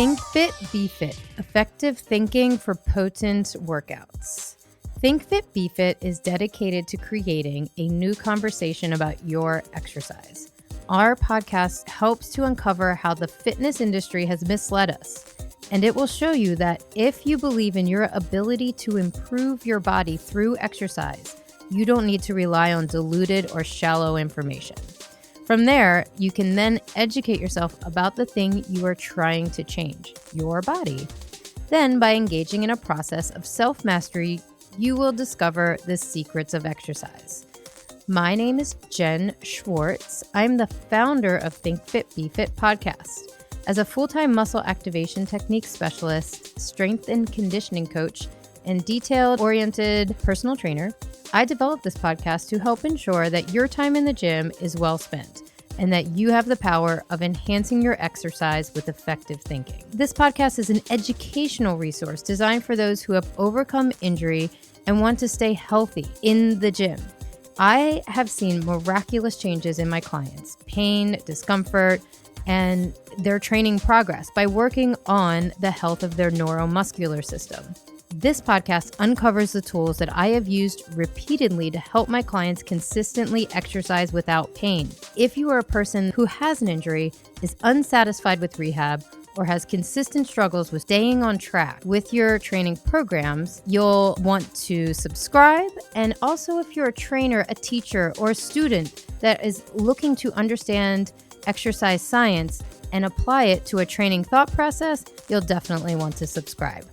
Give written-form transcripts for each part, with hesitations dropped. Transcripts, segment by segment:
Think Fit, Be Fit, effective thinking for potent workouts. Think Fit, Be Fit is dedicated to creating a new conversation about your exercise. Our podcast helps to uncover how the fitness industry has misled us, and it will show you that if you believe in your ability to improve your body through exercise, you don't need to rely on diluted or shallow information. From there, you can then educate yourself about the thing you are trying to change, your body. Then, by engaging in a process of self-mastery, you will discover the secrets of exercise. My name is Jenn Schwartz. I'm the founder of Think Fit, Be Fit podcast. As a full-time muscle activation technique specialist, strength and conditioning coach, and detail-oriented personal trainer, I developed this podcast to help ensure that your time in the gym is well spent and that you have the power of enhancing your exercise with effective thinking. This podcast is an educational resource designed for those who have overcome injury and want to stay healthy in the gym. I have seen miraculous changes in my clients, pain, discomfort, and their training progress by working on the health of their neuromuscular system. This podcast uncovers the tools that I have used repeatedly to help my clients consistently exercise without pain. If you are a person who has an injury, is unsatisfied with rehab, or has consistent struggles with staying on track with your training programs, you'll want to subscribe. And also, if you're a trainer, a teacher, or a student that is looking to understand exercise science and apply it to a training thought process, you'll definitely want to subscribe.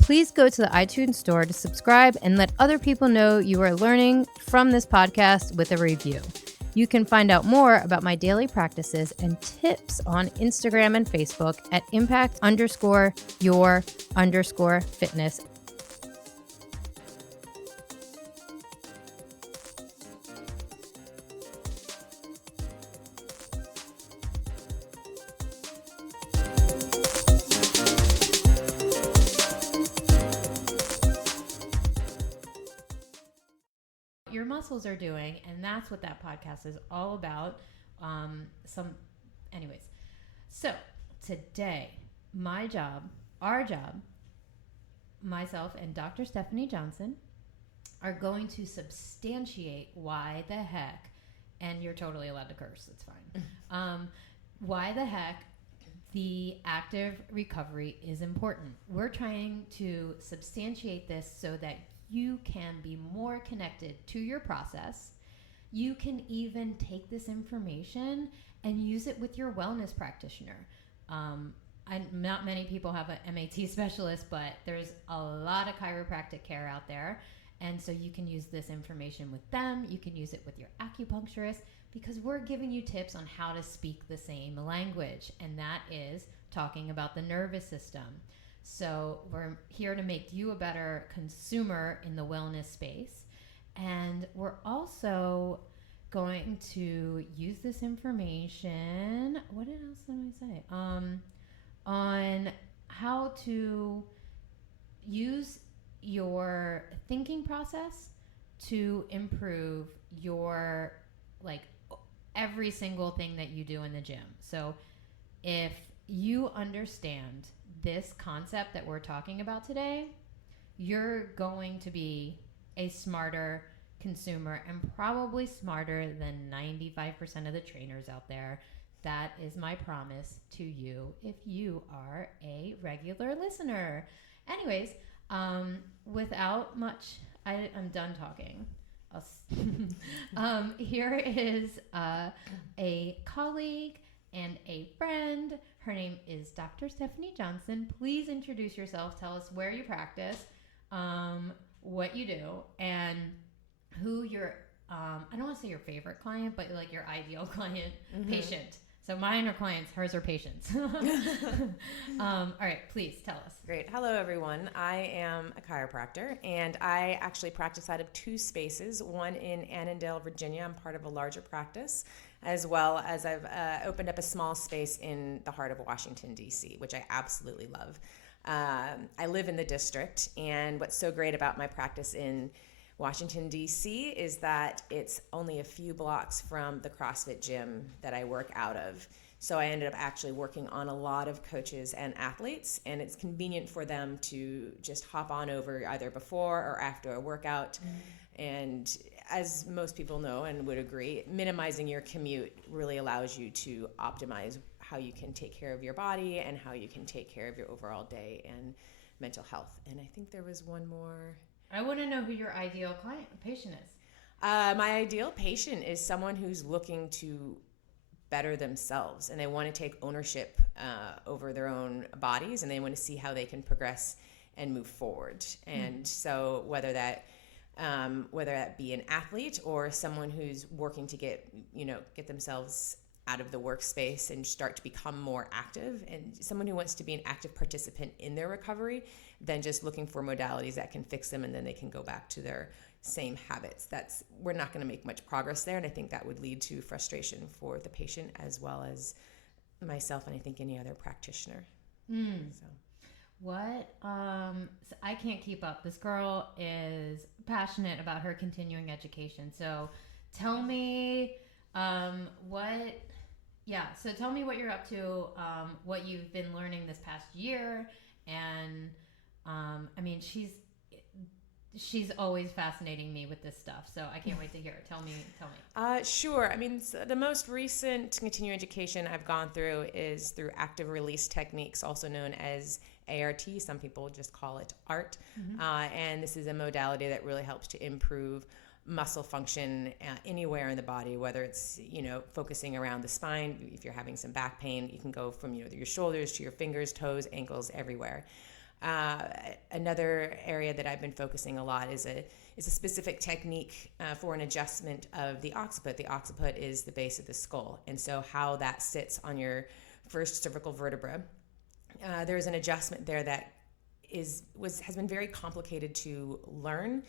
Please go to the iTunes store to subscribe and let other people know you are learning from this podcast with a review. You can find out more about my daily practices and tips on Instagram and Facebook at impact_your_fitness. Your muscles are doing, and that's what that podcast is all about. So today, our job, myself and Dr. Stephanie Johnson are going to substantiate why the heck, and you're totally allowed to curse, it's fine, why the heck the active recovery is important. We're trying to substantiate this so that you can be more connected to your process. You can even take this information and use it with your wellness practitioner. Not many people have an MAT specialist, but there's a lot of chiropractic care out there. And so you can use this information with them. You can use it with your acupuncturist, because we're giving you tips on how to speak the same language. And that is talking about the nervous system. So we're here to make you a better consumer in the wellness space. And we're also going to use this information. What else did I say? On how to use your thinking process to improve your, every single thing that you do in the gym. So if you understand this concept that we're talking about today, you're going to be a smarter consumer and probably smarter than 95% of the trainers out there. That is my promise to you if you are a regular listener. Anyways, without much, I'm done talking. Here is a colleague and a friend. Her name is Dr. Stephanie Johnson. Please introduce yourself. Tell us where you practice, what you do, and who your, I don't want to say your favorite client, but your ideal client, patient. So mine are clients, hers are patients. All right, please tell us. Great. Hello, everyone. I am a chiropractor, and I actually practice out of two spaces, one in Annandale, Virginia. I'm part of a larger practice, as well as I've opened up a small space in the heart of Washington, D.C., which I absolutely love. I live in the district, and what's so great about my practice in Washington, D.C. is that it's only a few blocks from the CrossFit gym that I work out of. So I ended up actually working on a lot of coaches and athletes, and it's convenient for them to just hop on over either before or after a workout. And as most people know and would agree, minimizing your commute really allows you to optimize how you can take care of your body and how you can take care of your overall day and mental health. And I think there was one more. I want to know who your ideal patient is. My ideal patient is someone who's looking to better themselves, and they want to take ownership over their own bodies, and they want to see how they can progress and move forward. And so whether that be an athlete or someone who's working to get themselves out of the workspace and start to become more active, and someone who wants to be an active participant in their recovery than just looking for modalities that can fix them and then they can go back to their same habits. We're not going to make much progress there, and I think that would lead to frustration for the patient as well as myself and I think any other practitioner. So. What? So I can't keep up. This girl is passionate about her continuing education. So tell me what. Yeah. So tell me what you're up to. What you've been learning this past year, and I mean, she's always fascinating me with this stuff. So I can't wait to hear it. Tell me. Sure. I mean, the most recent continuing education I've gone through is through active release techniques, also known as ART. Some people just call it ART. And this is a modality that really helps to improve muscle function anywhere in the body, whether it's, focusing around the spine. If you're having some back pain, you can go from, your shoulders to your fingers, toes, ankles, everywhere. Another area that I've been focusing a lot is a specific technique for an adjustment of the occiput. The occiput is the base of the skull, and so how that sits on your first cervical vertebra. There's an adjustment there that has been very complicated to learn,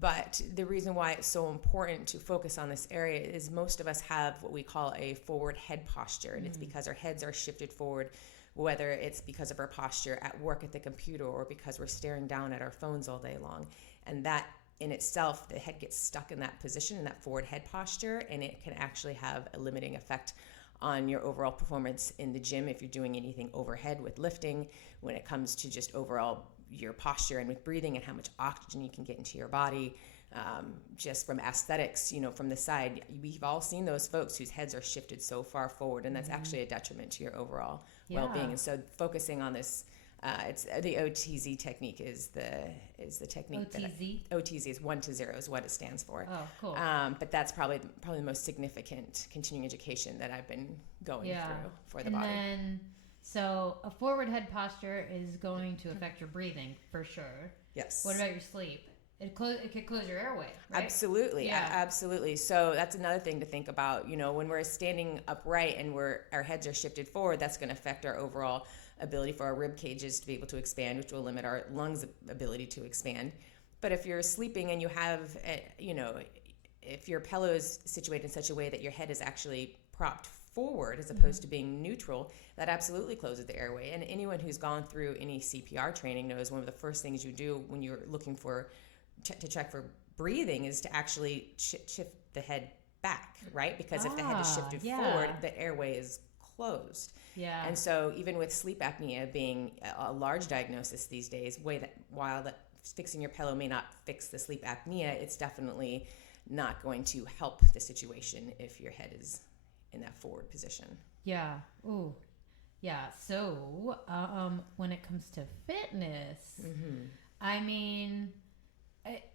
but the reason why it's so important to focus on this area is most of us have what we call a forward head posture, and it's because our heads are shifted forward, whether it's because of our posture at work at the computer or because we're staring down at our phones all day long. And that in itself, the head gets stuck in that position, in that forward head posture, and it can actually have a limiting effect on your overall performance in the gym if you're doing anything overhead with lifting, when it comes to just overall your posture and with breathing and how much oxygen you can get into your body. Just from aesthetics, from the side, we've all seen those folks whose heads are shifted so far forward, and that's actually a detriment to your overall well-being. And so focusing on this, it's the OTZ technique is the technique. OTZ is 1 to 0 is what it stands for. Oh, cool. But that's probably the most significant continuing education that I've been going through for the body. Then, so a forward head posture is going to affect your breathing for sure. Yes. What about your sleep? It could close your airway, right? Absolutely. Yeah. Absolutely. So that's another thing to think about. When we're standing upright and our heads are shifted forward, that's going to affect our overall ability for our rib cages to be able to expand, which will limit our lungs' ability to expand. But if you're sleeping and you have, if your pillow is situated in such a way that your head is actually propped forward as opposed to being neutral, that absolutely closes the airway. And anyone who's gone through any CPR training knows one of the first things you do when you're looking to check for breathing is to actually shift the head back, right? Because if the head is shifted forward, the airway is closed. Yeah. And so even with sleep apnea being a large diagnosis these days, while fixing your pillow may not fix the sleep apnea, it's definitely not going to help the situation if your head is in that forward position. Yeah. Ooh. Yeah. So when it comes to fitness, I mean,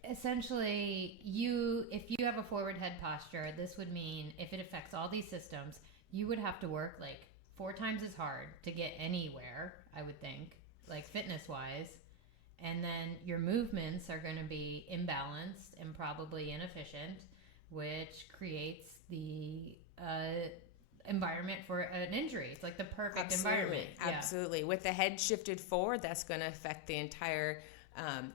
essentially, if you have a forward head posture, this would mean if it affects all these systems, you would have to work like 4 times as hard to get anywhere, I would think, like fitness-wise. And then your movements are going to be imbalanced and probably inefficient, which creates the environment for an injury. It's like the perfect environment. Absolutely. With the head shifted forward, that's going to affect the entire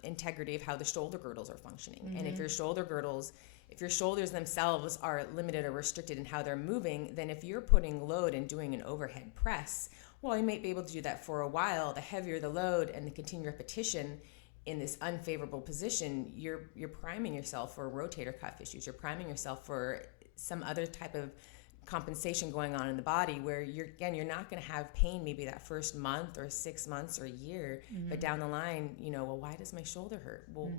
integrity of how the shoulder girdles are functioning. And if your shoulders themselves are limited or restricted in how they're moving, then if you're putting load and doing an overhead press, well, you might be able to do that for a while. The heavier the load and the continued repetition in this unfavorable position, you're priming yourself for rotator cuff issues. You're priming yourself for some other type of compensation going on in the body where you're not going to have pain maybe that first month or 6 months or a year, but down the line, well, why does my shoulder hurt? Well,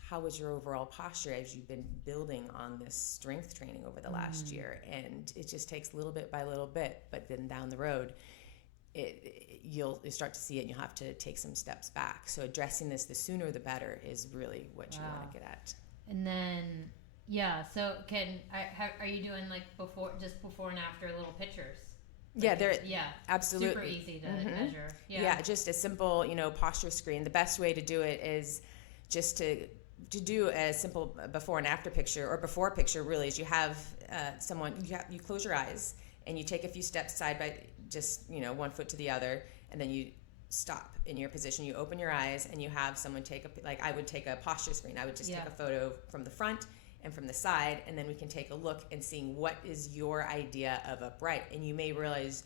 how was your overall posture as you've been building on this strength training over the last year? And it just takes little bit by little bit, but then down the road, you'll start to see it and you'll have to take some steps back. So addressing this, the sooner the better, is really what you want to get at. And then so are you doing like before and after little pictures? Absolutely super easy to measure. Just a simple posture screen. The best way to do it is just to do a simple before and after picture, or before picture really, is you have someone, you close your eyes and you take a few steps side by, just 1 foot to the other, and then you stop in your position. You open your eyes and you have someone I would take a posture screen. I would just take a photo from the front and from the side, and then we can take a look and seeing what is your idea of upright. And you may realize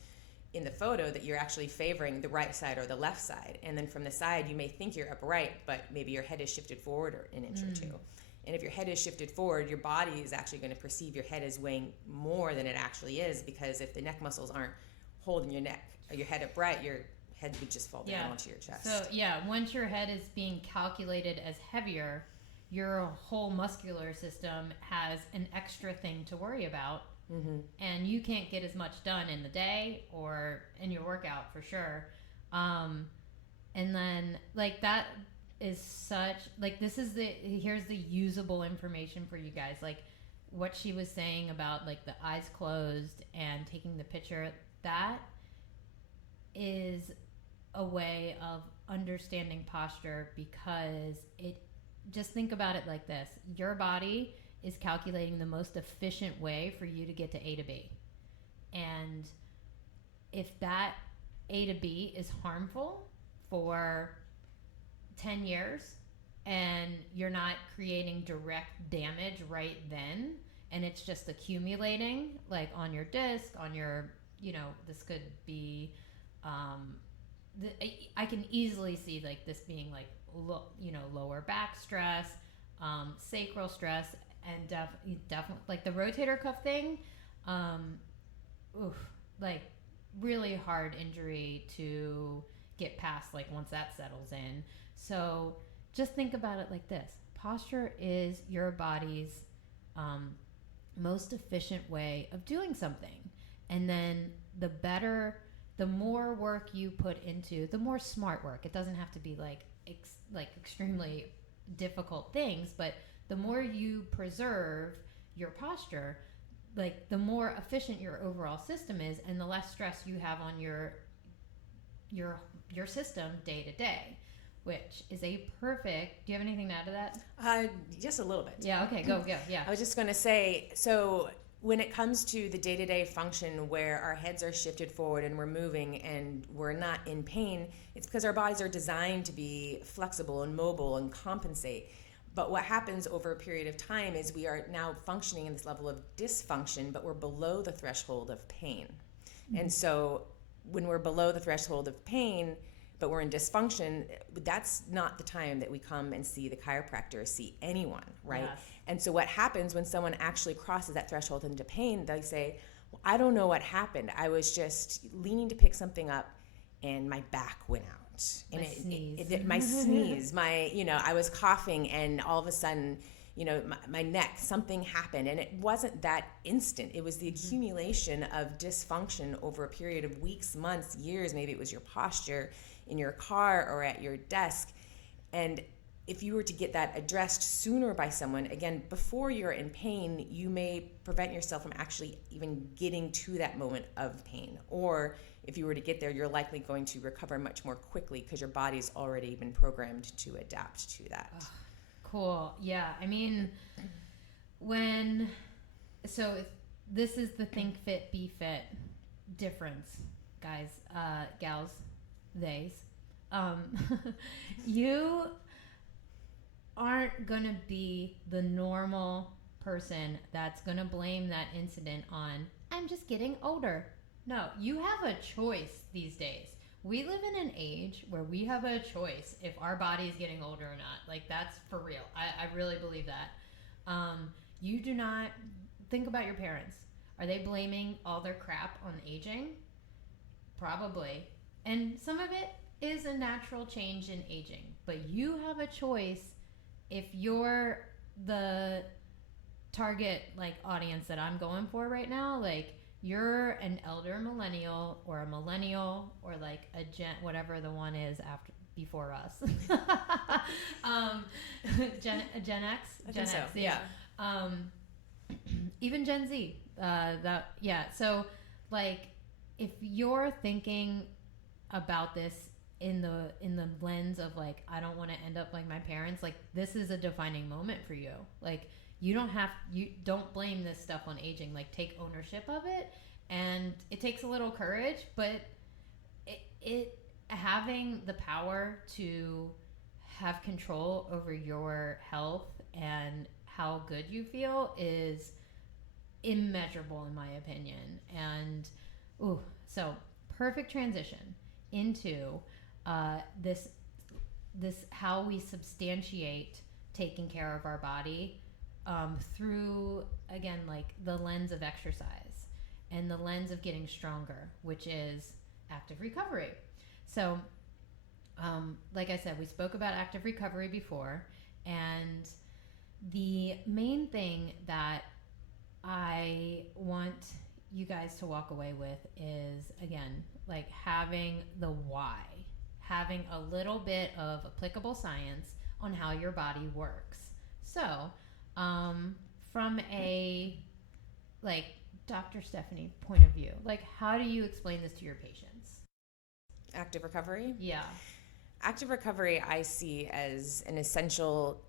in the photo that you're actually favoring the right side or the left side. And then from the side, you may think you're upright, but maybe your head is shifted forward or an inch or two. And if your head is shifted forward, your body is actually going to perceive your head as weighing more than it actually is, because if the neck muscles aren't holding your neck or your head upright, your head would just fall down onto your chest. So once your head is being calculated as heavier, your whole muscular system has an extra thing to worry about, and you can't get as much done in the day or in your workout for sure. And then that is such, here's the usable information for you guys. Like what she was saying about the eyes closed and taking the picture, that is a way of understanding posture, because just think about it like this. Your body is calculating the most efficient way for you to get to A to B. And if that A to B is harmful for 10 years and you're not creating direct damage right then, and it's just accumulating on your disc, on your, this could be, I can easily see this being lower back stress, sacral stress, and definitely the rotator cuff thing, really hard injury to get past once that settles in. So just think about it like this. Posture is your body's most efficient way of doing something. And then the more work you put into, the more smart work. It doesn't have to be extremely difficult things, but the more you preserve your posture, the more efficient your overall system is, and the less stress you have on your system day to day, which is a perfect. Do you have anything to add to that? Just a little bit. Yeah. Okay. Go. Yeah. I was just going to say, so when it comes to the day-to-day function where our heads are shifted forward and we're moving and we're not in pain, it's because our bodies are designed to be flexible and mobile and compensate. But what happens over a period of time is we are now functioning in this level of dysfunction, but we're below the threshold of pain. And so when we're below the threshold of pain, but we're in dysfunction, that's not the time that we come and see the chiropractor or see anyone, right? Yes. And so what happens when someone actually crosses that threshold into pain, they say, well, I don't know what happened. I was just leaning to pick something up and my back went out. And my sneeze, I was coughing and all of a sudden, my neck, something happened. And it wasn't that instant. It was the accumulation of dysfunction over a period of weeks, months, years. Maybe it was your posture in your car or at your desk. And if you were to get that addressed sooner by someone, again, before you're in pain, you may prevent yourself from actually even getting to that moment of pain. Or if you were to get there, you're likely going to recover much more quickly because your body's already been programmed to adapt to that. Oh, cool. Yeah. I mean, this is the think fit, be fit difference, guys, gals, theys. You aren't going to be the normal person that's going to blame that incident on, I'm just getting older. No, you have a choice these days. We live in an age where we have a choice if our body is getting older or not. That's for real. I really believe that. You do not think about your parents. Are they blaming all their crap on aging? Probably. And some of it is a natural change in aging. But you have a choice if you're the target like audience that I'm going for right now. Like, you're an elder millennial or a millennial or like a whatever the one is before us. Gen X? Gen X, yeah. Even Gen Z. So, like, if you're thinking about this in the lens of like, I don't want to end up like my parents, like, this is a defining moment for you. Like, you don't blame this stuff on aging. Like, take ownership of it, and it takes a little courage, but it having the power to have control over your health and how good you feel is immeasurable in my opinion. And so perfect transition into this how we substantiate taking care of our body through, again, like the lens of exercise and the lens of getting stronger, which is active recovery. So like I said, we spoke about active recovery before, and the main thing that I want you guys to walk away with is, again, like having the why, having a little bit of applicable science on how your body works. So from a like Dr. Stephanie point of view, like, how do you explain this to your patients? Active recovery? Yeah. Active recovery I see as an essential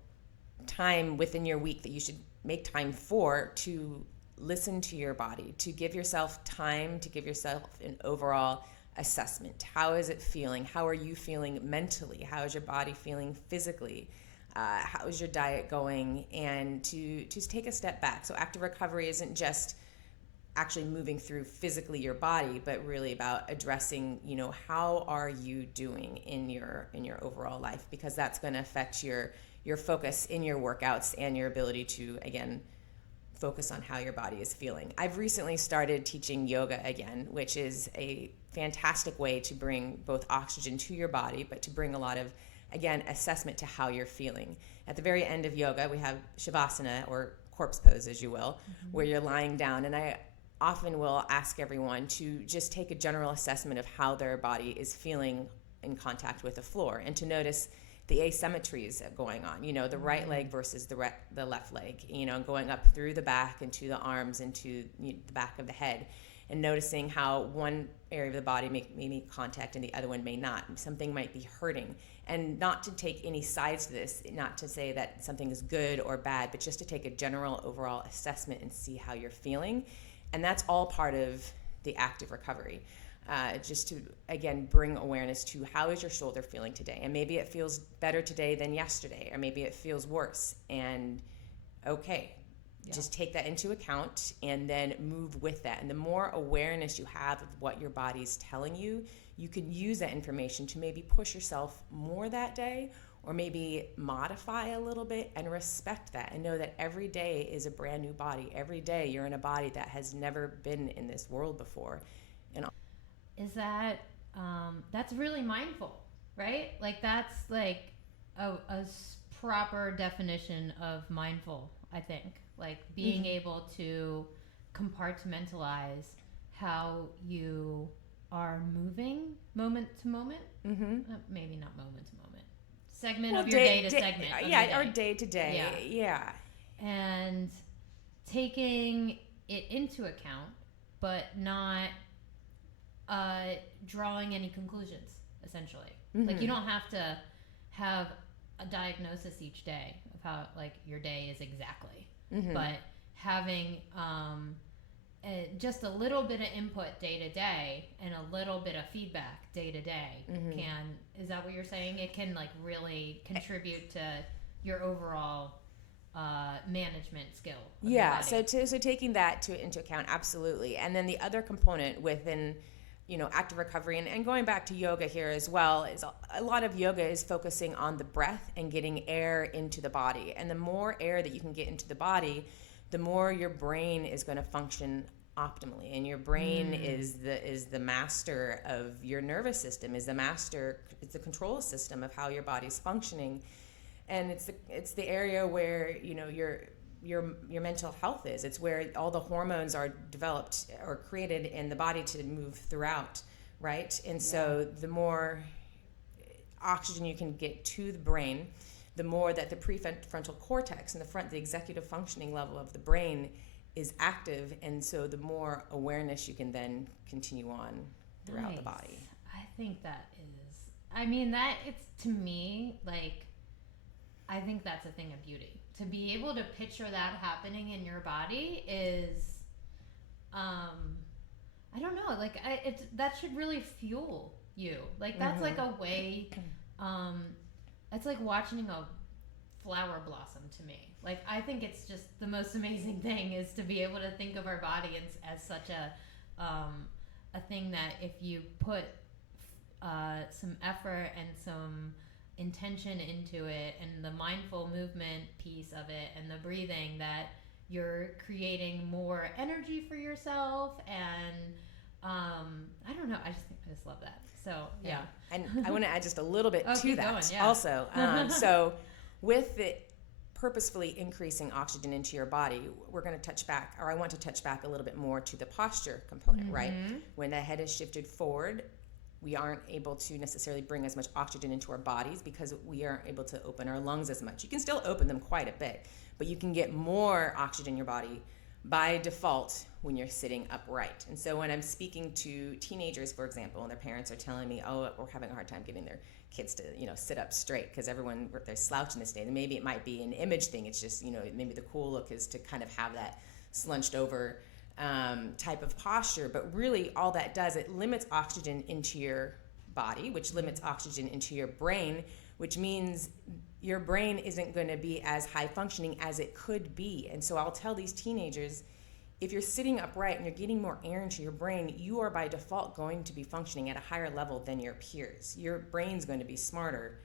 time within your week that you should make time for, to listen to your body, to give yourself time, to give yourself an overall assessment. How is it feeling? How are you feeling mentally? How is your body feeling physically? How is your diet going? And to take a step back. So active recovery isn't just actually moving through physically your body, but really about addressing, how are you doing in your overall life, because that's going to affect your focus in your workouts and your ability to, again, focus on how your body is feeling. I've recently started teaching yoga again, which is a fantastic way to bring both oxygen to your body, but to bring a lot of, again, assessment to how you're feeling. At the very end of yoga, we have shavasana, or corpse pose, as you will, where you're lying down. And I often will ask everyone to just take a general assessment of how their body is feeling in contact with the floor, and to notice the asymmetries going on, the right leg versus the left leg, going up through the back and to the arms and to the back of the head, and noticing how one area of the body may make contact and the other one may not. Something might be hurting, and not to take any sides to this, not to say that something is good or bad, but just to take a general overall assessment and see how you're feeling. And that's all part of the active recovery. Just to, again, bring awareness to how is your shoulder feeling today. And maybe it feels better today than yesterday, or maybe it feels worse. And just take that into account and then move with that. And the more awareness you have of what your body's telling you, you can use that information to maybe push yourself more that day, or maybe modify a little bit, and respect that and know that every day is a brand new body. Every day you're in a body that has never been in this world before. And is that that's really mindful, right? Like, that's like a proper definition of mindful, I think. Like, being able to compartmentalize how you are moving moment to moment. Maybe not moment to moment. Segment of your day to segment. Or day to day. Yeah. And taking it into account, but not drawing any conclusions, essentially. Like, you don't have to have a diagnosis each day of how, like, your day is exactly. But having just a little bit of input day to day and a little bit of feedback day to day is that what you're saying? It can, like, really contribute to your overall management skill. Yeah, so taking that into account, absolutely. And then the other component within, active recovery, and going back to yoga here as well, is a lot of yoga is focusing on the breath and getting air into the body. And the more air that you can get into the body, the more your brain is going to function optimally. And your brain is the master of your nervous system, it's the control system of how your body's functioning. And it's the area where, you know, your mental health is. It's where all the hormones are developed or created in the body to move throughout, right? And so the more oxygen you can get to the brain, the more that the prefrontal cortex and the executive functioning level of the brain is active, and so the more awareness you can then continue on throughout the body. I think that is, I mean, that it's, to me, like, I think that's a thing of beauty. To be able to picture that happening in your body is, I don't know, like, that should really fuel you. Like, that's like a way, it's like watching a flower blossom to me. Like, I think it's just the most amazing thing is to be able to think of our body as such a thing that if you put some effort and some intention into it, and the mindful movement piece of it, and the breathing, that you're creating more energy for yourself. And I don't know, I just love that. So yeah. And I want to add just a little bit to that going, yeah. also. So with the purposefully increasing oxygen into your body, we're going to touch back, or I want to touch back a little bit more to the posture component, right? When the head is shifted forward, we aren't able to necessarily bring as much oxygen into our bodies because we aren't able to open our lungs as much. You can still open them quite a bit, but you can get more oxygen in your body by default when you're sitting upright. And so when I'm speaking to teenagers, for example, and their parents are telling me, oh, we're having a hard time getting their kids to, you know, sit up straight because they're slouching this day. And maybe it might be an image thing. It's just, you know, maybe the cool look is to kind of have that slunched over type of posture. But really all that does, it limits oxygen into your body, which limits oxygen into your brain, which means your brain isn't going to be as high functioning as it could be. And so I'll tell these teenagers, if you're sitting upright and you're getting more air into your brain, you are by default going to be functioning at a higher level than your peers. Your brain's going to be smarter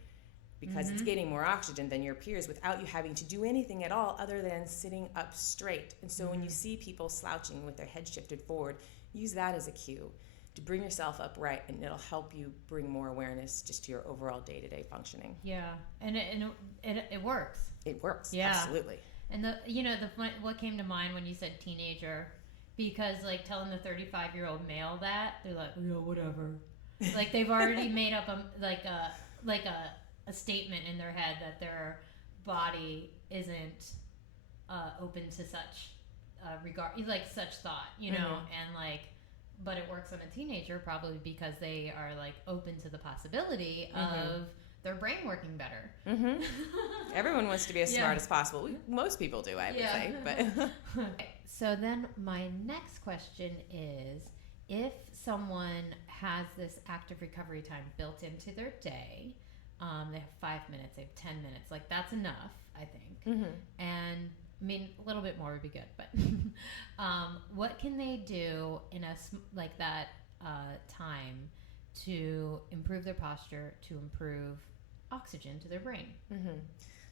because it's getting more oxygen than your peers without you having to do anything at all other than sitting up straight. And so when you see people slouching with their head shifted forward, use that as a cue to bring yourself upright, and it'll help you bring more awareness just to your overall day-to-day functioning. Yeah, and it works. It works, yeah. Absolutely. And what came to mind when you said teenager, because like telling the 35-year-old male that, they're like, yeah, whatever. Like they've already made up a statement in their head that their body isn't open to such regard, like such thought, you know, and like. But it works on a teenager probably because they are like open to the possibility of their brain working better. Everyone wants to be as smart as possible. Most people do, I would say. But so then my next question is, if someone has this active recovery time built into their day, they have 5 minutes, they have 10 minutes, like that's enough, I think. And I mean, a little bit more would be good, but what can they do in that time to improve their posture, to improve oxygen to their brain?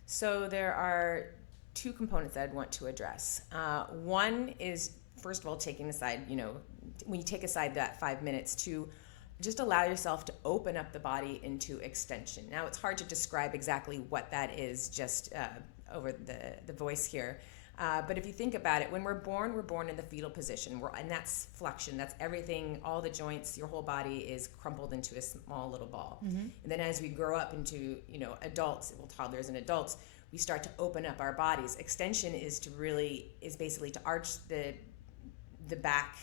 So there are two components I'd want to address. One is, first of all, taking aside, you know, when you take aside that 5 minutes to just allow yourself to open up the body into extension. Now, it's hard to describe exactly what that is just over the voice here. But if you think about it, when we're born in the fetal position, and that's flexion, that's everything, all the joints, your whole body is crumpled into a small little ball. And then as we grow up into, you know, adults, well, toddlers and adults, we start to open up our bodies. Extension is basically to arch the back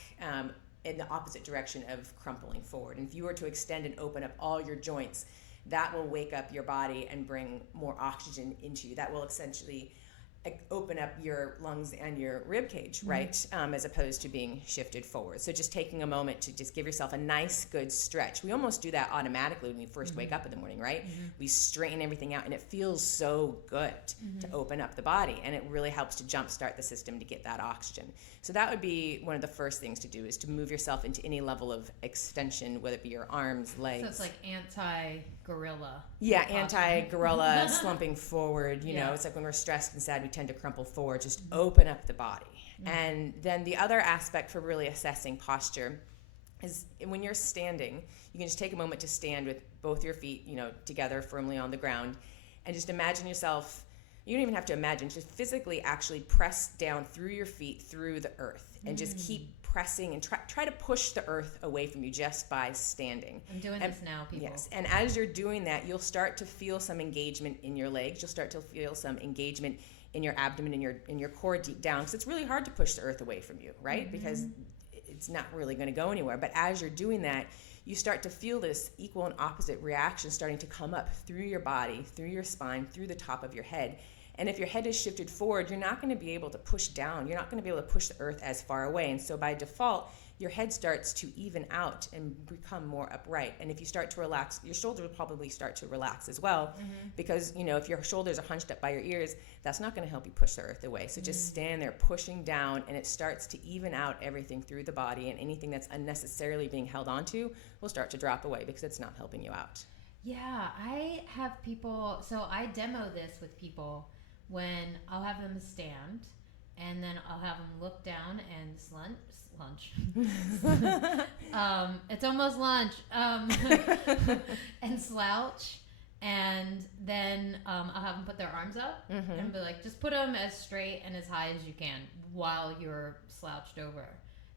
in the opposite direction of crumpling forward. And if you were to extend and open up all your joints, that will wake up your body and bring more oxygen into you. That will essentially open up your lungs and your rib cage, right? As opposed to being shifted forward. So just taking a moment to just give yourself a nice, good stretch. We almost do that automatically when we first wake up in the morning, right? We straighten everything out, and it feels so good to open up the body, and it really helps to jumpstart the system to get that oxygen. So that would be one of the first things to do, is to move yourself into any level of extension, whether it be your arms, legs. So it's like anti-growth gorilla. Yeah, anti-gorilla, slumping forward. You know, it's like when we're stressed and sad, we tend to crumple forward. Just open up the body. And then the other aspect for really assessing posture is when you're standing, you can just take a moment to stand with both your feet, you know, together firmly on the ground, and just imagine yourself. You don't even have to imagine, just physically actually press down through your feet, through the earth, and just keep pressing and try to push the earth away from you just by standing. I'm doing this now, people. Yes, and as you're doing that, you'll start to feel some engagement in your legs. You'll start to feel some engagement in your abdomen, in your core deep down, because it's really hard to push the earth away from you, right? Because it's not really going to go anywhere. But as you're doing that, you start to feel this equal and opposite reaction starting to come up through your body, through your spine, through the top of your head. And if your head is shifted forward, you're not going to be able to push down. You're not going to be able to push the earth as far away. And so by default, your head starts to even out and become more upright. And if you start to relax, your shoulders will probably start to relax as well. Because, you know, if your shoulders are hunched up by your ears, that's not going to help you push the earth away. So just stand there pushing down, and it starts to even out everything through the body, and anything that's unnecessarily being held onto will start to drop away because it's not helping you out. Yeah, I have people, so I demo this with people when I'll have them stand, and then I'll have them look down and lunch. It's almost lunch. And slouch, and then I'll have them put their arms up and be like, just put them as straight and as high as you can while you're slouched over.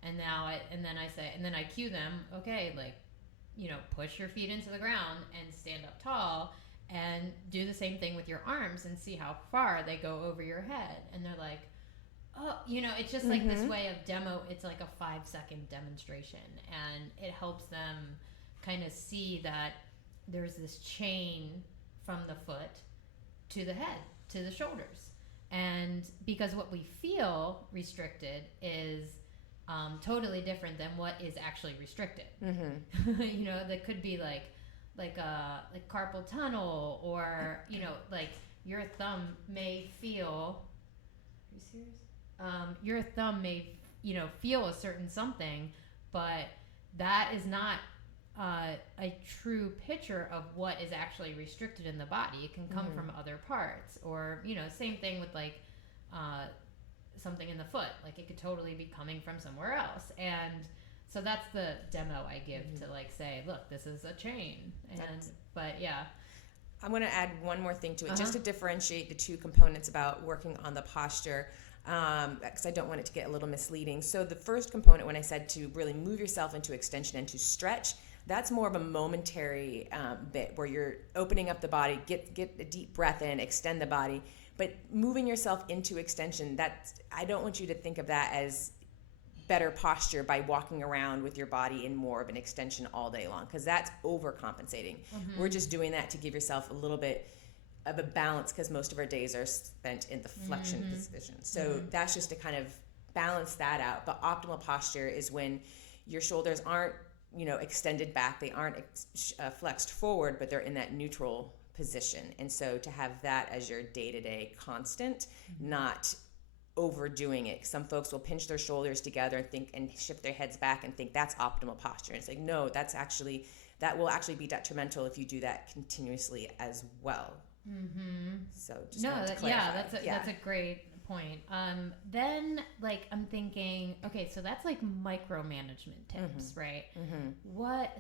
And then I cue them, okay, like, you know, push your feet into the ground and stand up tall, and do the same thing with your arms and see how far they go over your head. And they're like, oh, you know, it's just like this way of demo. It's like a 5-second demonstration, and it helps them kind of see that there's this chain from the foot to the head, to the shoulders. And because what we feel restricted is totally different than what is actually restricted. You know, that could be like carpal tunnel, or, you know, like your thumb may feel, are you serious? Your thumb may, you know, feel a certain something, but that is not a true picture of what is actually restricted in the body. It can come from other parts, or, you know, same thing with like something in the foot. Like it could totally be coming from somewhere else. And so that's the demo I give to like say, look, this is a chain. But yeah. I'm going to add one more thing to it, just to differentiate the two components about working on the posture, because I don't want it to get a little misleading. So the first component, when I said to really move yourself into extension and to stretch, that's more of a momentary bit where you're opening up the body, get a deep breath in, extend the body. But moving yourself into extension, I don't want you to think of that as better posture by walking around with your body in more of an extension all day long, because that's overcompensating. We're just doing that to give yourself a little bit of a balance, because most of our days are spent in the flexion position. So that's just to kind of balance that out. But optimal posture is when your shoulders aren't, you know, extended back, they aren't flexed forward, but they're in that neutral position. And so to have that as your day-to-day constant, not overdoing it. Some folks will pinch their shoulders together and think and shift their heads back and think that's optimal posture. And it's like, no, that will actually be detrimental if you do that continuously as well. So just wanted to clarify. That's a great point. Then like I'm thinking, okay, so that's like micromanagement tips, right?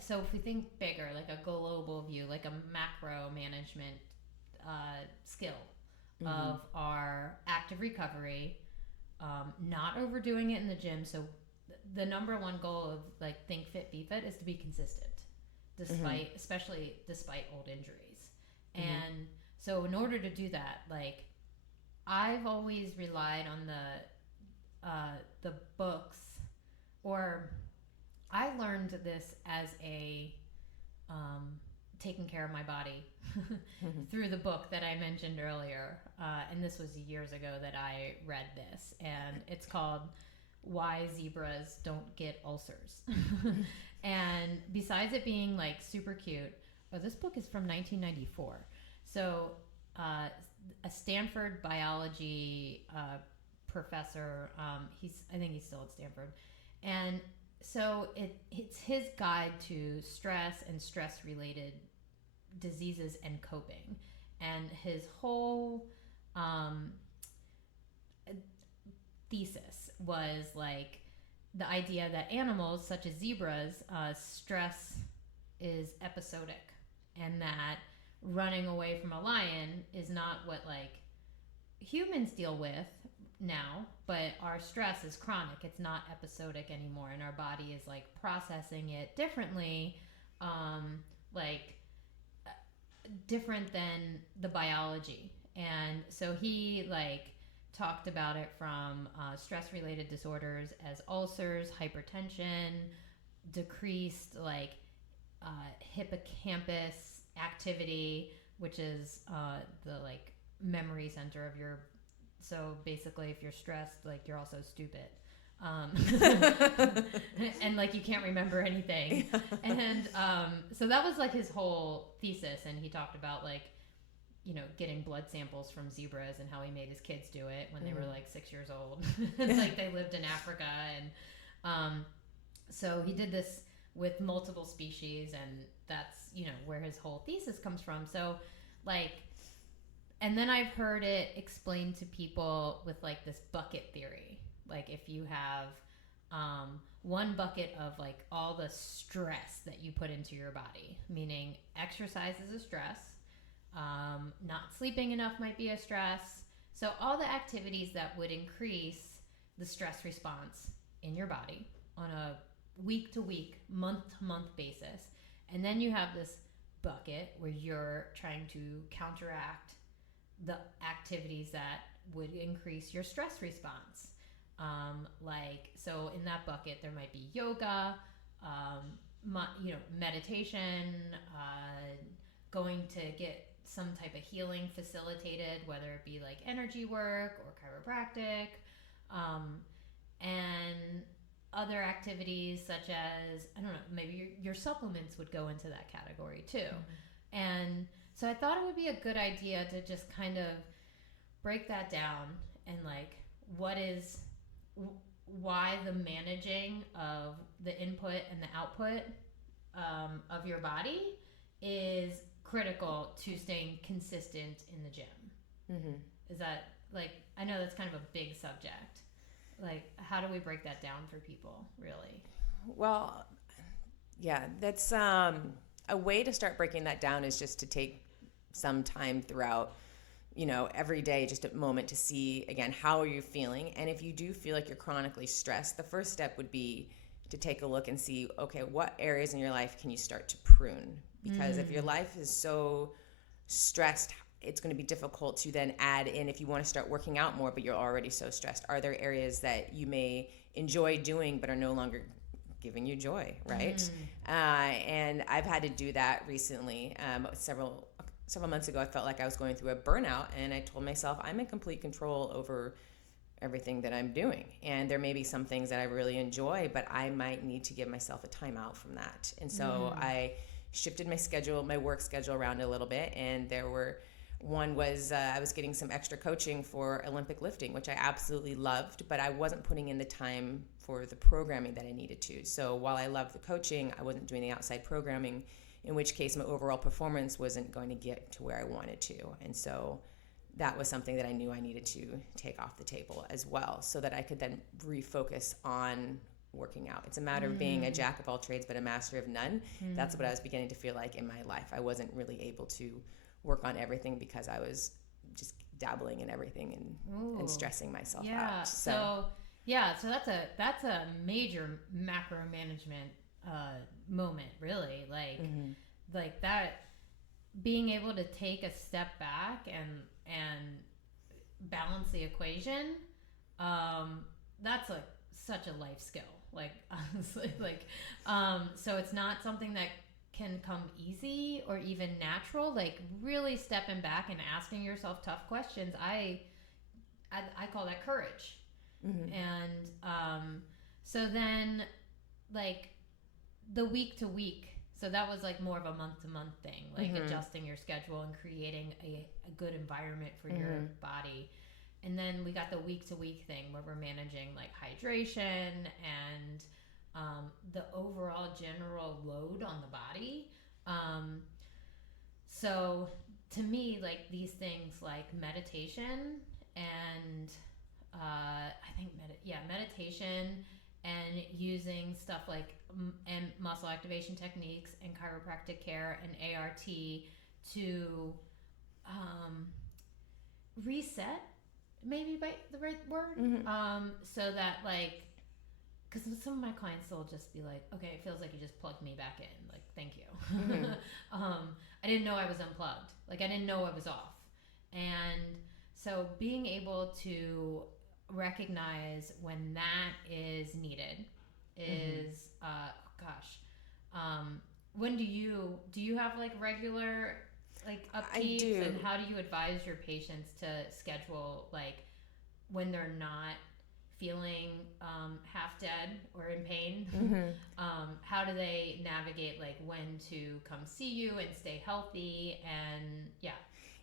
So if we think bigger, like a global view, like a macro management skill of our active recovery, not overdoing it in the gym. So the number one goal of like Think Fit, Be Fit is to be consistent, especially despite old injuries. And so in order to do that, like I've always relied on the books, or I learned this as a taking care of my body through the book that I mentioned earlier. And this was years ago that I read this, and it's called Why Zebras Don't Get Ulcers. And besides it being like super cute, this book is from 1994. So a Stanford biology professor, I think he's still at Stanford, and so it's his guide to stress and stress related diseases and coping. And his whole thesis was like the idea that animals such as zebras, stress is episodic, and that running away from a lion is not what like humans deal with now, but our stress is chronic. It's not episodic anymore, and our body is like processing it differently, like different than the biology. And so he like talked about it from stress related disorders as ulcers, hypertension, decreased like hippocampus activity, which is the like memory center of your, so basically if you're stressed, like you're also stupid, and like you can't remember anything. And so that was like his whole thesis, and he talked about like, you know, getting blood samples from zebras and how he made his kids do it when they were like 6 years old. Like they lived in Africa, and so he did this with multiple species, and that's, you know, where his whole thesis comes from. So like, and then I've heard it explained to people with like this bucket theory. Like if you have one bucket of like all the stress that you put into your body, meaning exercise is a stress, not sleeping enough might be a stress. So all the activities that would increase the stress response in your body on a week to week, month to month basis. And then you have this bucket where you're trying to counteract the activities that would increase your stress response. Like, so in that bucket, there might be yoga, you know, meditation, going to get some type of healing facilitated, whether it be like energy work or chiropractic, and other activities such as, I don't know, maybe your supplements would go into that category too. Mm-hmm. And so I thought it would be a good idea to just kind of break that down and like, why the managing of the input and the output of your body is critical to staying consistent in the gym. Mm-hmm. Is that like, I know that's kind of a big subject. Like, how do we break that down for people, really? Well, yeah, that's a way to start breaking that down is just to take some time throughout, you know, every day, just a moment to see, again, how are you feeling? And if you do feel like you're chronically stressed, the first step would be to take a look and see, okay, what areas in your life can you start to prune? Because if your life is so stressed, it's going to be difficult to then add in if you want to start working out more, but you're already so stressed. Are there areas that you may enjoy doing but are no longer giving you joy, right? And I've had to do that recently. Several months ago, I felt like I was going through a burnout, and I told myself I'm in complete control over everything that I'm doing. And there may be some things that I really enjoy, but I might need to give myself a timeout from that. And so I shifted my work schedule around a little bit, and one was I was getting some extra coaching for Olympic lifting, which I absolutely loved, but I wasn't putting in the time for the programming that I needed to. So while I loved the coaching, I wasn't doing the outside programming, in which case my overall performance wasn't going to get to where I wanted to. And so that was something that I knew I needed to take off the table as well, so that I could then refocus on working out. It's a matter of being a jack of all trades, but a master of none. That's what I was beginning to feel like in my life. I wasn't really able to work on everything because I was just dabbling in everything and stressing myself out. So that's a major macro management moment, really. Like that, being able to take a step back and balance the equation. That's like such a life skill. Like honestly, so it's not something that can come easy or even natural. Like really stepping back and asking yourself tough questions. I call that courage. And so then like the week to week, so that was like more of a month to month thing, like adjusting your schedule and creating a good environment for your body. And then we got the week to week thing where we're managing like hydration and the overall general load on the body. So to me, like these things like meditation and I think meditation and using stuff like and muscle activation techniques and chiropractic care and ART to reset, maybe by the right word, so that like, because some of my clients will just be like, okay, it feels like you just plugged me back in, like thank you. I didn't know I was unplugged, like I didn't know I was off. And so being able to recognize when that is needed is when do you have like regular like upkeeps? I do. And how do you advise your patients to schedule like when they're not feeling half dead or in pain? How do they navigate like when to come see you and stay healthy? And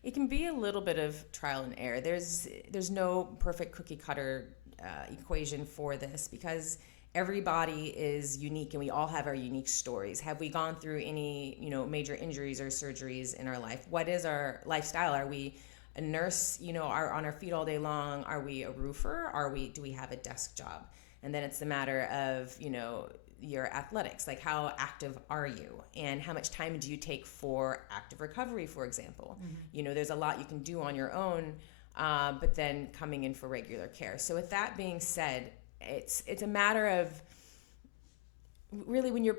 it can be a little bit of trial and error. There's no perfect cookie cutter equation for this, because every body is unique and we all have our unique stories. Have we gone through any major injuries or surgeries in our life? What is our lifestyle? Are we a nurse, are on our feet all day long? Are we a roofer? Do we have a desk job? And then it's the matter of, your athletics, like how active are you and how much time do you take for active recovery, for example. There's a lot you can do on your own, but then coming in for regular care. So with that being said, it's a matter of really when you're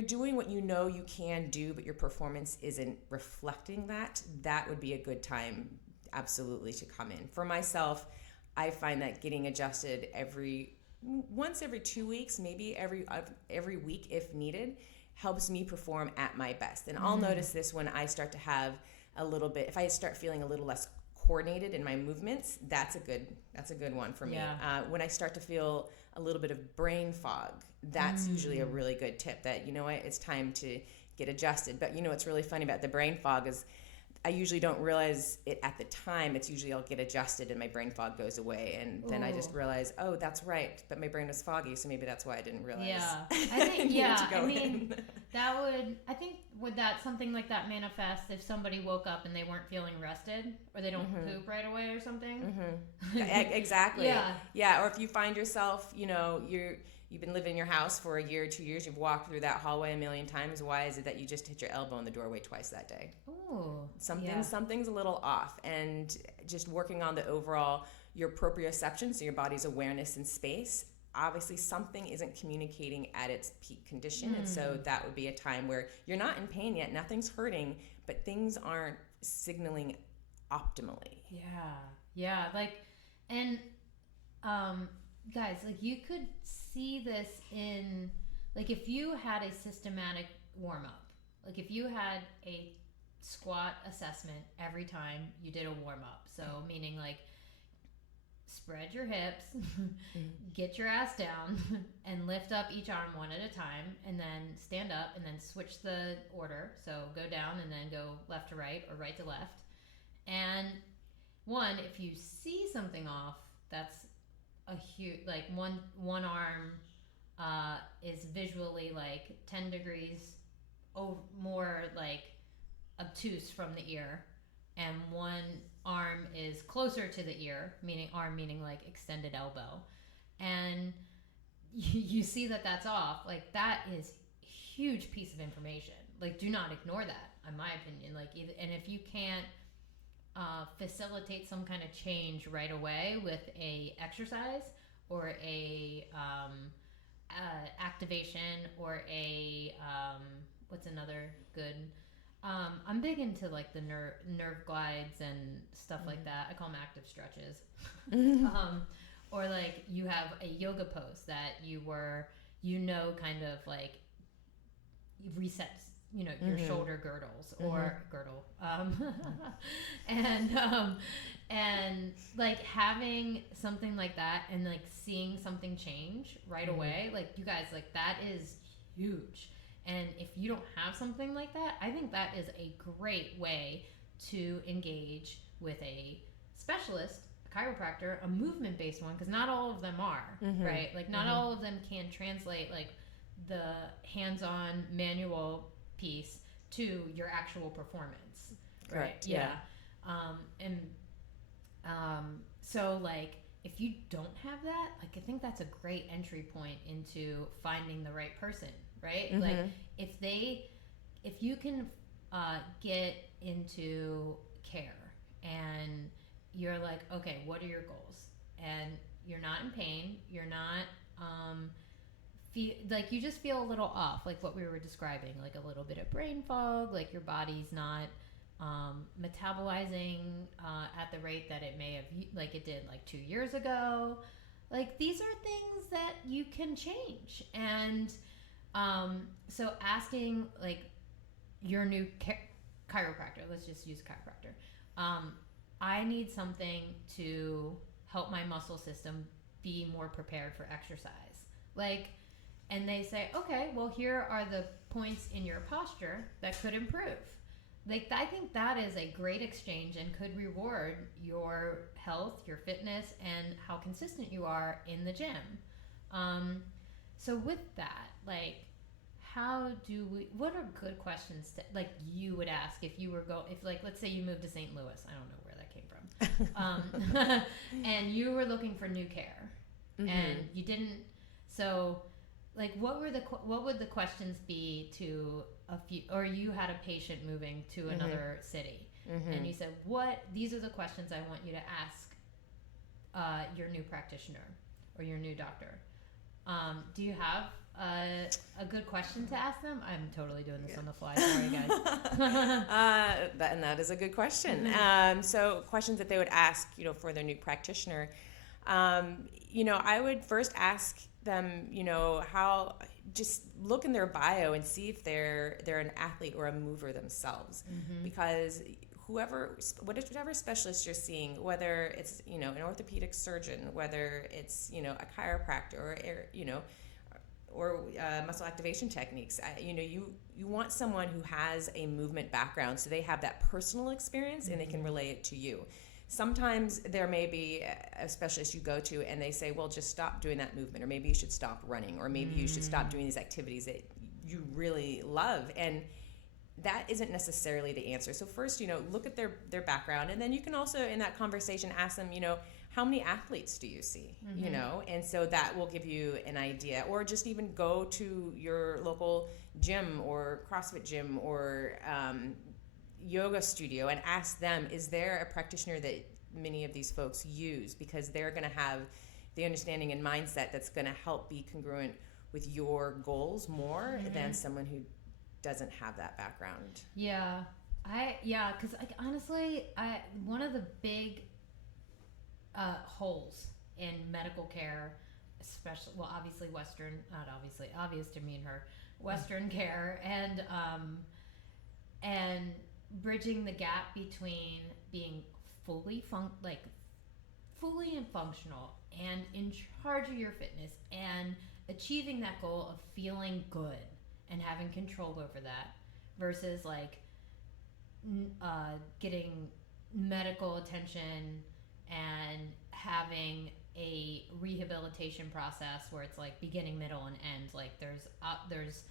doing what you can do, but your performance isn't reflecting that would be a good time absolutely to come in. For myself, I find that getting adjusted once every 2 weeks, maybe every week if needed, helps me perform at my best. And I'll notice this when I start to have if I start feeling a little less coordinated in my movements, that's a good one for me. When I start to feel a little bit of brain fog, that's usually a really good tip that, it's time to get adjusted. But what's really funny about the brain fog is I usually don't realize it at the time. It's usually I'll get adjusted and my brain fog goes away, and then I just realize, oh, that's right, but my brain was foggy, so maybe that's why I didn't realize. I think would that something like that manifest if somebody woke up and they weren't feeling rested, or they don't poop right away or something? Exactly. Or if you find yourself, you've been living in your house for a year or 2 years, you've walked through that hallway a million times. Why is it that you just hit your elbow in the doorway twice that day? Something's a little off. And just working on the overall, your proprioception, so your body's awareness in space, obviously something isn't communicating at its peak condition. And so that would be a time where you're not in pain yet, nothing's hurting, but things aren't signaling optimally. Guys, like you could see this in, like if you had a systematic warm-up, like if you had a squat assessment every time you did a warm-up, so meaning like spread your hips, get your ass down, and lift up each arm one at a time, and then stand up, and then switch the order, so go down and then go left to right or right to left. And if you see something off, that's a huge, like one arm is visually like 10 degrees more like obtuse from the ear, and one arm is closer to the ear, meaning like extended elbow, and you see that's off, like that is a huge piece of information. Like do not ignore that, in my opinion. Like and if you can't facilitate some kind of change right away with a exercise or a activation or a what's another good, I'm big into like the nerve glides and stuff like that. I call them active stretches. Or like you have a yoga pose that kind of like resets your shoulder girdles or girdle, and like having something like that and like seeing something change right away, like you guys, like that is huge. And if you don't have something like that, I think that is a great way to engage with a specialist, a chiropractor, a movement-based one, because not all of them are, right? Like not all of them can translate like the hands-on manual piece to your actual performance. Correct. Right? Yeah. So like, if you don't have that, like, I think that's a great entry point into finding the right person, right? Mm-hmm. Like, if you can get into care and you're like, okay, what are your goals? And you're not in pain, you're not like, you just feel a little off, like what we were describing, like a little bit of brain fog, like your body's not metabolizing at the rate that it may have, like it did like 2 years ago. Like, these are things that you can change. And so asking like your new chiropractor, let's just use chiropractor, I need something to help my muscle system be more prepared for exercise. Like, and they say, okay, well, here are the points in your posture that could improve. Like, I think that is a great exchange and could reward your health, your fitness, and how consistent you are in the gym. So with that, like, what are good questions to, like, you would ask if you were if like, let's say you moved to St. Louis, I don't know where that came from, and you were looking for new care, mm-hmm. and you didn't, so like, what would the questions be to a few, or you had a patient moving to mm-hmm. another city, mm-hmm. and you said, these are the questions I want you to ask your new practitioner or your new doctor. Do you have a good question to ask them? I'm totally doing this on the fly. Sorry, guys. That is a good question. So questions that they would ask, for their new practitioner. I would first ask them, just look in their bio and see if they're an athlete or a mover themselves, mm-hmm. because whatever specialist you're seeing, whether it's an orthopedic surgeon, whether it's a chiropractor or muscle activation techniques, you want someone who has a movement background, so they have that personal experience, mm-hmm. and they can relay it to you. Sometimes there may be a specialist you go to and they say, well, just stop doing that movement, or maybe you should stop running, or maybe you should stop doing these activities that you really love. And that isn't necessarily the answer. So first, look at their background, and then you can also in that conversation ask them, how many athletes do you see? Mm-hmm. And so that will give you an idea. Or just even go to your local gym or CrossFit gym or yoga studio and ask them, is there a practitioner that many of these folks use? Because they're going to have the understanding and mindset that's going to help be congruent with your goals more, mm-hmm. than someone who doesn't have that background. Because honestly, one of the big holes in medical care, especially, well, obviously Western, not obviously, obvious to me and her, Western care, and bridging the gap between being fully and functional and in charge of your fitness and achieving that goal of feeling good and having control over that, versus like getting medical attention and having a rehabilitation process where it's like beginning, middle, and end. Like there's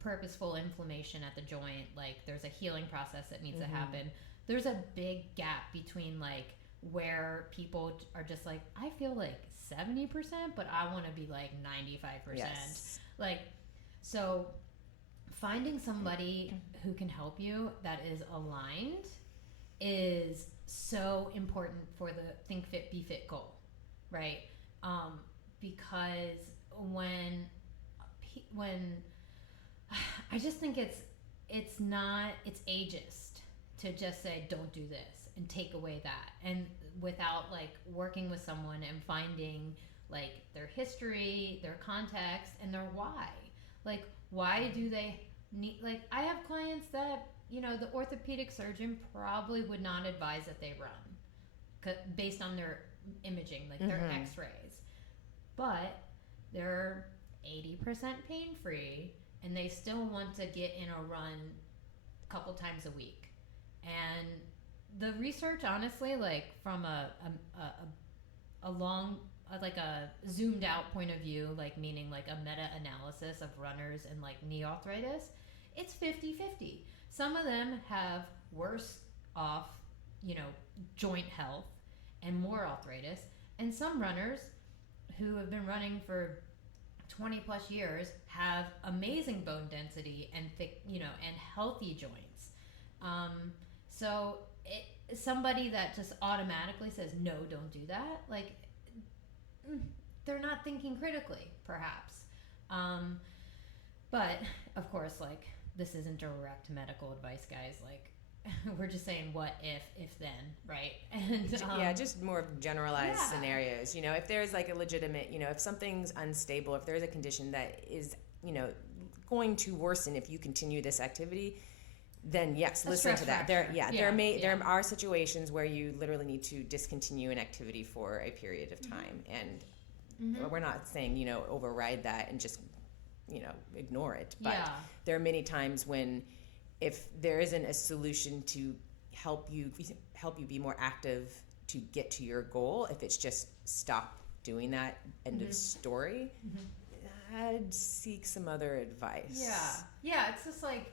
purposeful inflammation at the joint, like there's a healing process that needs mm-hmm. to happen. There's a big gap between like where people are just like, I feel like 70%, but I want to be like 95%. Yes. Like, so finding somebody who can help you that is aligned is so important for the Think Fit, Be Fit goal, right? Because when I just think it's ageist to just say don't do this and take away that, and without like working with someone and finding like their history, their context, and their why. Like, why do they need, like, I have clients that, the orthopedic surgeon probably would not advise that they run based on their imaging, like mm-hmm. their x-rays, but they're 80% pain-free and they still want to get in a run a couple times a week. And the research, honestly, like from a long, like a zoomed out point of view, like meaning like a meta-analysis of runners and like knee arthritis, it's 50-50. Some of them have worse off, joint health and more arthritis. And some runners who have been running for 20 plus years have amazing bone density and thick, and healthy joints. So somebody that just automatically says, no, don't do that, like, they're not thinking critically, perhaps. But of course, like, this isn't direct medical advice, guys. Like, we're just saying what if then, right? And just more generalized scenarios. If there's like a legitimate, if something's unstable, if there's a condition that is, going to worsen if you continue this activity, then yes, listen to that. There are situations where you literally need to discontinue an activity for a period of time, and we're not saying override that and just ignore it. But there are many times when, if there isn't a solution to help you be more active to get to your goal, if it's just stop doing that, end of story, I'd seek some other advice. Yeah, it's just like,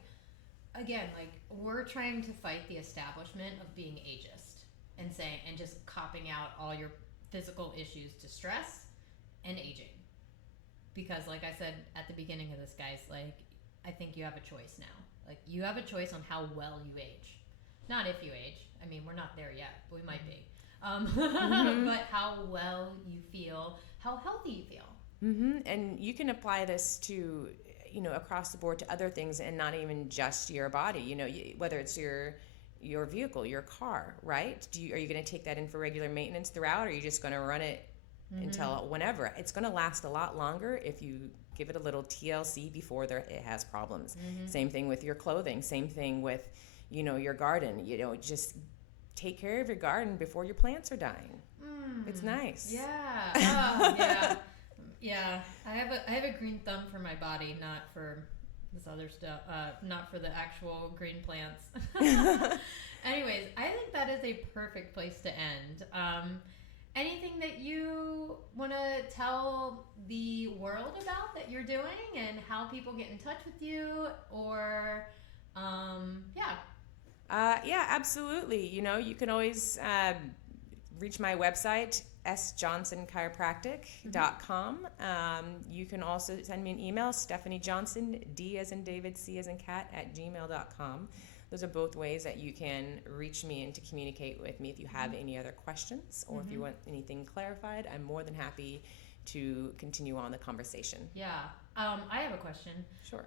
again, like, we're trying to fight the establishment of being ageist and just copping out all your physical issues to stress and aging. Because, like I said at the beginning of this, guys, like, I think you have a choice now. Like, you have a choice on how well you age. Not if you age. I mean, we're not there yet, but we might be. But how well you feel, how healthy you feel. And you can apply this to, across the board to other things, and not even just your body. Whether it's your vehicle, your car, right? Are you going to take that in for regular maintenance throughout, or are you just going to run it until whenever? It's going to last a lot longer if you give it a little TLC before it has problems. Same thing with your clothing. Same thing with, your garden. Just take care of your garden before your plants are dying. It's nice. Yeah. Oh, yeah. Yeah. I have a green thumb for my body, not for this other stuff. Not for the actual green plants. Anyways, I think that is a perfect place to end. Anything that you want to tell the world about that you're doing, and how people get in touch with you, or yeah, absolutely. You can always reach my website, sjohnsonchiropractic.com. You can also send me an email, Stephanie Johnson, D as in David, C as in cat, @gmail.com. Those are both ways that you can reach me and to communicate with me if you have any other questions, or if you want anything clarified. I'm more than happy to continue on the conversation. Yeah. I have a question. Sure.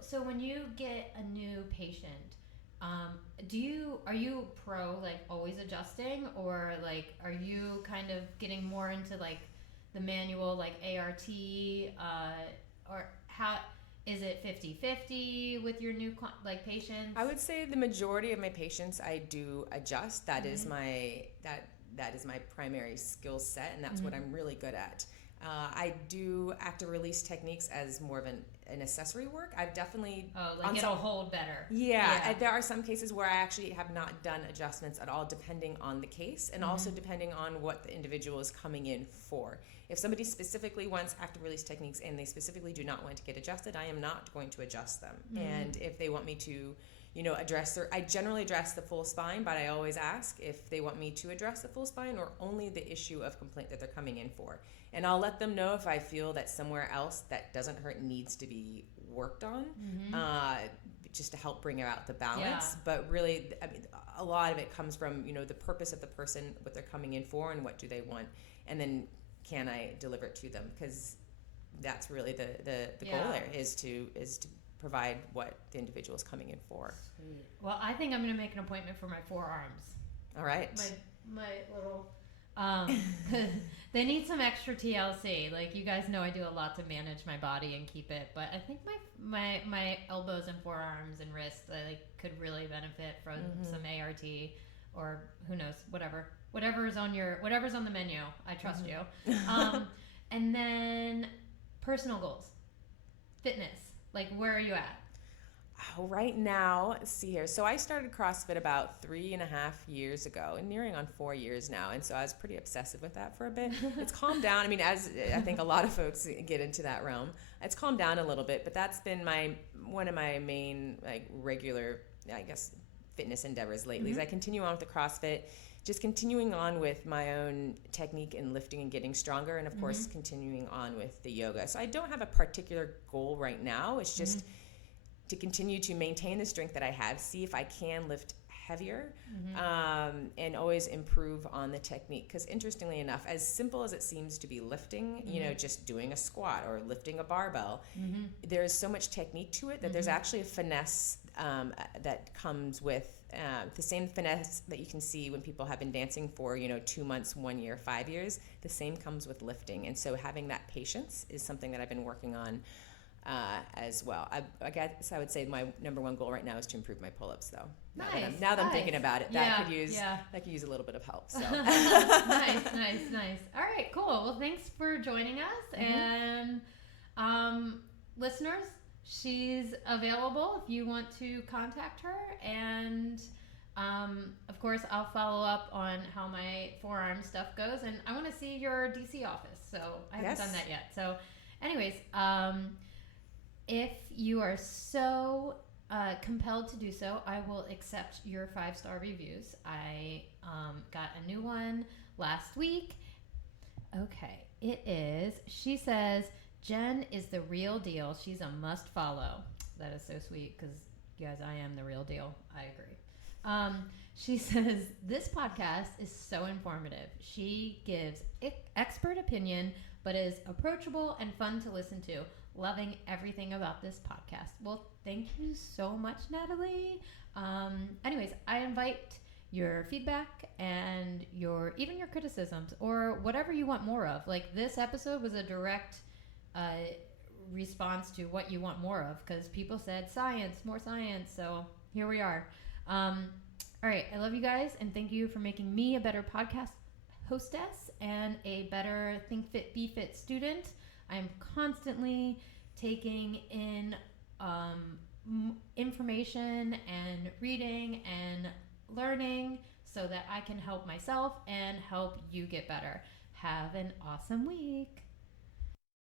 So when you get a new patient, are you pro, like, always adjusting, or like, are you kind of getting more into like the manual, like ART, or how? Is it 50-50 with your new patients? I would say the majority of my patients I do adjust. That is my primary skill set, and that's what I'm really good at. I do active release techniques as more of an accessory work. I've definitely it'll hold better. Yeah, there are some cases where I actually have not done adjustments at all, depending on the case, and also depending on what the individual is coming in for. If somebody specifically wants active release techniques and they specifically do not want to get adjusted, I am not going to adjust them. And if they want me to, I generally address the full spine, but I always ask if they want me to address the full spine or only the issue of complaint that they're coming in for. And I'll let them know if I feel that somewhere else that doesn't hurt needs to be worked on, just to help bring out the balance. Yeah. But really, I mean, a lot of it comes from, the purpose of the person, what they're coming in for, and what do they want. And then can I deliver it to them? Because that's really the goal there, is to provide what the individual is coming in for. Sweet. Well, I think I'm going to make an appointment for my forearms. All right. My little... they need some extra TLC. Like, you guys know I do a lot to manage my body and keep it, but I think my elbows and forearms and wrists could really benefit from some ART, or who knows, whatever's on the menu. I trust you. And then personal goals, fitness. Like, where are you at? Oh, right now, let's see here. So I started CrossFit about 3.5 years ago, and nearing on 4 years now. And so I was pretty obsessive with that for a bit. It's calmed down. I mean, as I think a lot of folks get into that realm, it's calmed down a little bit. But that's been one of my main regular, I guess, fitness endeavors lately. Is I continue on with the CrossFit, just continuing on with my own technique in lifting and getting stronger, and of course continuing on with the yoga. So I don't have a particular goal right now. It's just to continue to maintain the strength that I have, see if I can lift heavier, and always improve on the technique. Because interestingly enough, as simple as it seems to be lifting, you know, just doing a squat or lifting a barbell, there is so much technique to it that there's actually a finesse that comes with the same finesse that you can see when people have been dancing for, 2 months, 1 year, 5 years. The same comes with lifting. And so having that patience is something that I've been working on as well. I guess I would say my number one goal right now is to improve my pull-ups, though. Now that I'm thinking about it, that could use a little bit of help. So. Nice. All right, cool. Well, thanks for joining us, and listeners, she's available if you want to contact her, and of course, I'll follow up on how my forearm stuff goes, and I want to see your DC office. So I haven't done that yet. So, anyways. If you are so compelled to do so, I will accept your 5-star reviews. I got a new one last week. Okay, it is. She says, Jen is the real deal. She's a must follow. That is so sweet because, you guys, I am the real deal. I agree. She says, this podcast is so informative. She gives expert opinion, but is approachable and fun to listen to. Loving everything about this podcast. Well, thank you so much, Natalie. Anyways, I invite your feedback and even your criticisms or whatever you want more of. Like, this episode was a direct response to what you want more of, because people said more science. So here we are. All right. I love you guys, and thank you for making me a better podcast hostess and a better Think Fit, Be Fit student. I'm constantly taking in information and reading and learning so that I can help myself and help you get better. Have an awesome week.